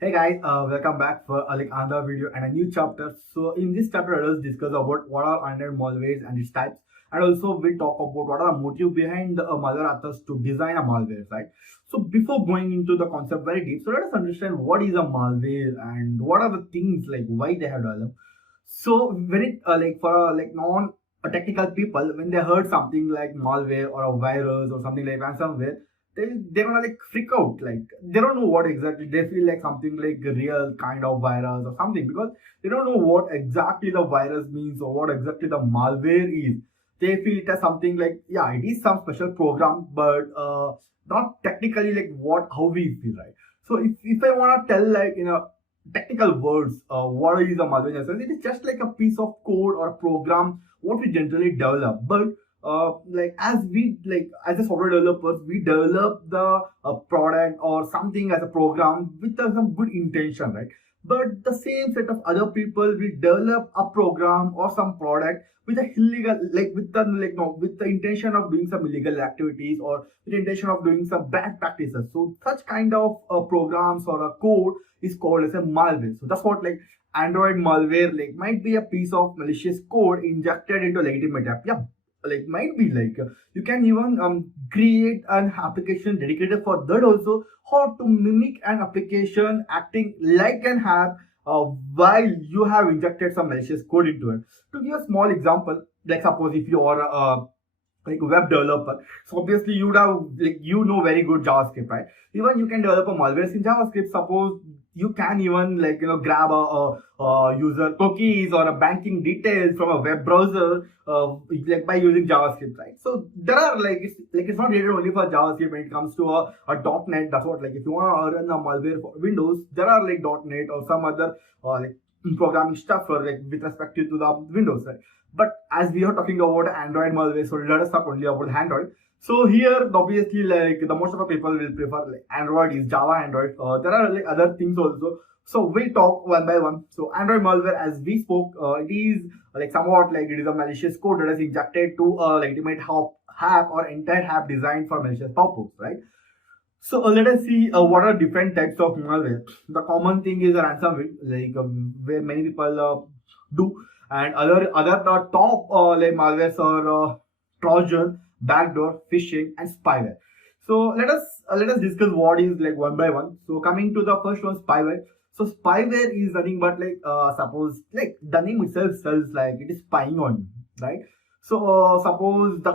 Hey guys, welcome back for another video and a new chapter. So in this chapter, let us discuss about what are Android malwares and its types, and also we'll talk about what are the motive behind the malware authors to design a malware, right? So before going into the concept very deep, so let us understand what is a malware and what are the things like why they have developed. So when it like for non technical people, when they heard something like malware or a virus or something like ransomware, they're gonna like freak out, like they don't know what exactly, they feel like something like a real kind of virus or something, because they don't know what exactly the virus means or what exactly the malware is. They feel it as something like, yeah, it is some special program, but not technically like what how we feel, right? So if I want to tell like in a technical words, what is a malware? In a sense, it is just like a piece of code or a program what we generally develop, but like as we like as a software developers, we develop the product or something as a program with some good intention, right? But the same set of other people will develop a program or some product with a illegal, like with the like no with the intention of doing some illegal activities or with the intention of doing some bad practices. So such kind of programs or a code is called as a malware. So that's what like Android malware like might be a piece of malicious code injected into a legitimate app. Yeah, like might be like you can even create an application dedicated for that also, how to mimic an application acting like an app while you have injected some malicious code into it. To give a small example, like suppose if you are like web developer, so obviously you would have like very good JavaScript, right? Even you can develop a malware in JavaScript. Suppose you can even like grab a user cookies or a banking details from a web browser like by using JavaScript, right? So there are like it's not rated only for JavaScript when it comes to a .NET. That's what, like if you want to run a malware for Windows, there are like .NET or some other like programming stuff for like with respect to the Windows, right? But as we are talking about Android malware, so let us talk only about Android. So here, obviously, like the most of the people will prefer like Android is Java Android. There are like other things also. So we'll talk one by one. So Android malware, as we spoke, it is like somewhat like it is a malicious code that is injected to a legitimate app or entire app designed for malicious purpose, right? So let us see what are different types of malware. The common thing is a ransomware, like where many people do, and other top like malwares are Trojan, backdoor, phishing, and spyware. So let us discuss what is like one by one. So coming to the first one, spyware. So spyware is nothing but like suppose like the name itself says like it is spying on you, right? So suppose the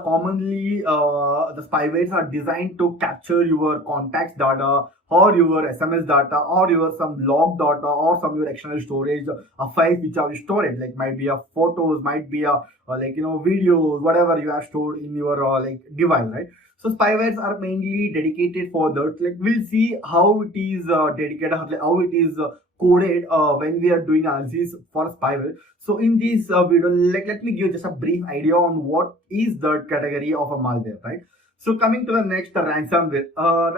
spywares are designed to capture your contacts data or your SMS data or your some log data or some your external storage files which are stored, like might be a photos, might be a videos, whatever you have stored in your like device, right? So spywares are mainly dedicated for that. Like we'll see how it is dedicated, how it is coded when we are doing analysis for spyware. So in this video, like let me give just a brief idea on what is the category of a malware, right? So coming to the next, the ransomware.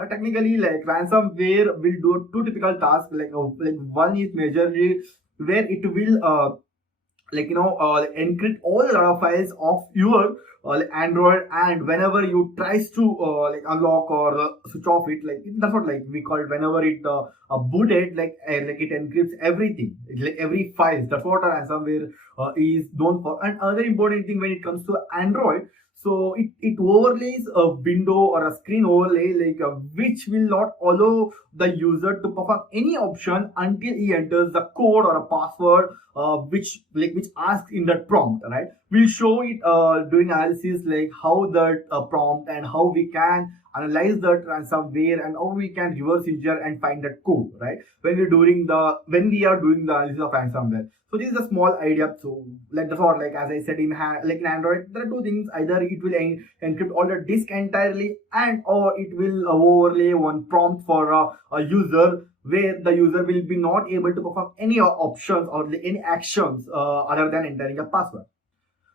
Technically, like ransomware will do two typical tasks. Like one is majorly where it will encrypt all the data files of your like Android, and whenever you tries to like unlock or switch off it, like that's what like we call it. Whenever it booted, like it encrypts everything, like every file. That's what a ransomware is known for. And another important thing when it comes to Android, so it overlays a window or a screen overlay, like which will not allow the user to perform any option until he enters the code or a password which asks in that prompt, right? We'll show it doing analysis, like how that prompt and how we can analyze the ransomware and how we can reverse engineer and find that code, right? When we are doing the analysis of ransomware. So this is a small idea. So like that's what, like as I said, like in Android, there are two things: either it will encrypt all the disk entirely, and or it will overlay one prompt for a user where the user will be not able to perform any options or any actions other than entering a password.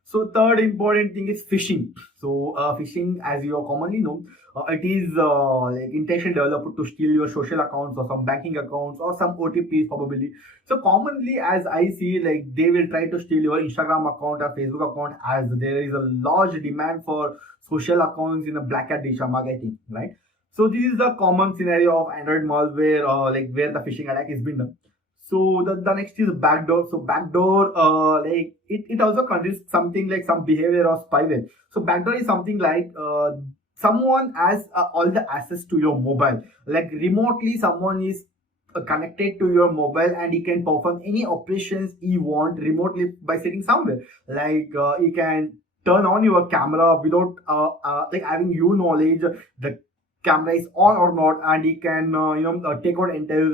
So third important thing is phishing. So phishing, as you are commonly know, it is like intention developed to steal your social accounts or some banking accounts or some OTPs probably. So commonly, as I see, like they will try to steal your Instagram account or Facebook account, as there is a large demand for social accounts in a black hat digital marketing, right? So this is the common scenario of Android malware, like where the phishing attack is been done. So the next is backdoor. So backdoor, like it also consists something like some behavior or spyware. So backdoor is something like someone has all the access to your mobile. Like remotely, someone is connected to your mobile and he can perform any operations he want remotely by sitting somewhere. Like he can turn on your camera without like having you knowledge the camera is on or not, and he can take out entire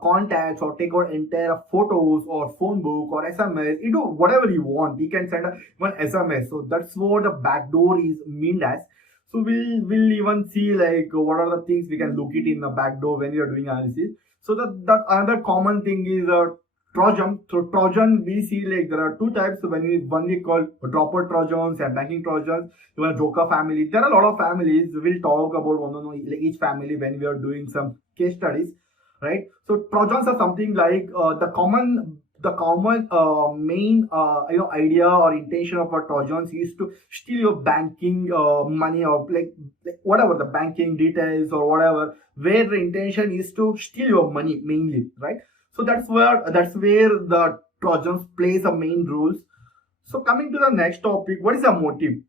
contacts or take out entire photos or phone book or SMS. You do whatever you want. He can send one SMS. So that's what the backdoor is meant as. So we'll even see like what are the things we can look it in the backdoor when we are doing analysis. So the another common thing is Trojan. So Trojan, we see like there are two types. One we call dropper Trojans and banking Trojans. Even Joker family. There are a lot of families. We'll talk about like each family when we are doing some case studies, right? So Trojans are something like the common main idea or intention of a Trojans is to steal your banking money or like whatever the banking details or whatever, where the intention is to steal your money mainly, right? So that's where the Trojans plays a main roles. So coming to the next topic, what is the motive?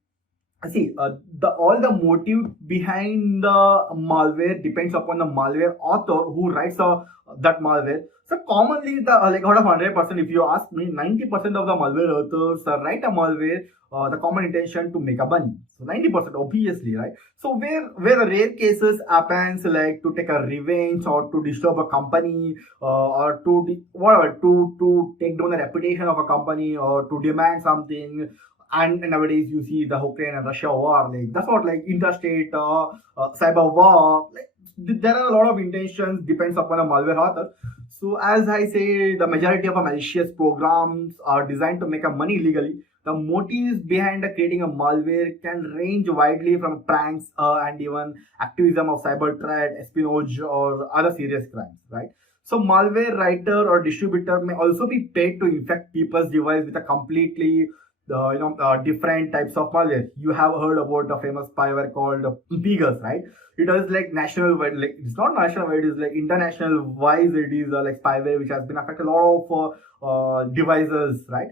See, the all the motive behind the malware depends upon the malware author who writes that malware. So commonly, the like out of 100%, if you ask me, 90% of the malware authors write a malware. The common intention to make a money. So 90%, obviously, right? So where the rare cases happens like to take a revenge or to disturb a company or whatever to take down the reputation of a company or to demand something, and nowadays you see the Ukraine and Russia war, like that's what like interstate cyber war. Like, there are a lot of intentions depends upon a malware author. So as I say, the majority of malicious programs are designed to make a money illegally. The motives behind creating a malware can range widely from pranks and even activism of cyber threat, espionage, or other serious crimes, right? So malware writer or distributor may also be paid to infect people's device with a completely different types of malware. You have heard about the famous spyware called Pegasus, right? It is like national wide, like it's not national wide, it's like international wise. It is like spyware which has been affected a lot of devices, right?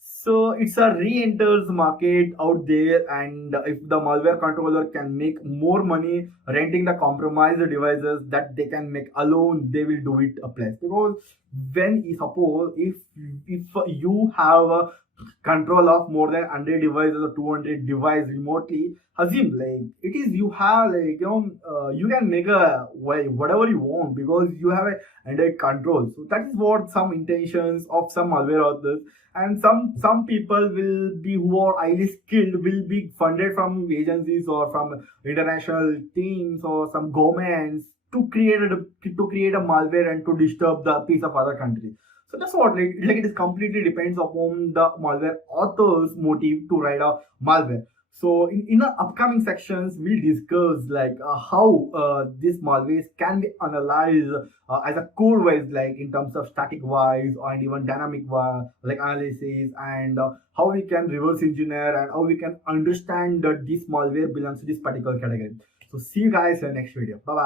So it's a re-enters market out there, and if the malware controller can make more money renting the compromised devices that they can make alone, they will do it a place. Because when suppose if you have a control of more than 100 devices or 200 device remotely, assume like it is you have like you can make a whatever you want because you have a under control. So that is what some intentions of some malware authors, and some people will be who are highly skilled will be funded from agencies or from international teams or some governments to create a malware and to disturb the peace of other countries. So that's what like it is completely depends upon the malware author's motive to write a malware. So in the upcoming sections, we'll discuss like how these malwares can be analyzed as a code wise, like in terms of static wise and even dynamic like analysis, and how we can reverse engineer and how we can understand that this malware belongs to this particular category. So see you guys in the next video. Bye bye.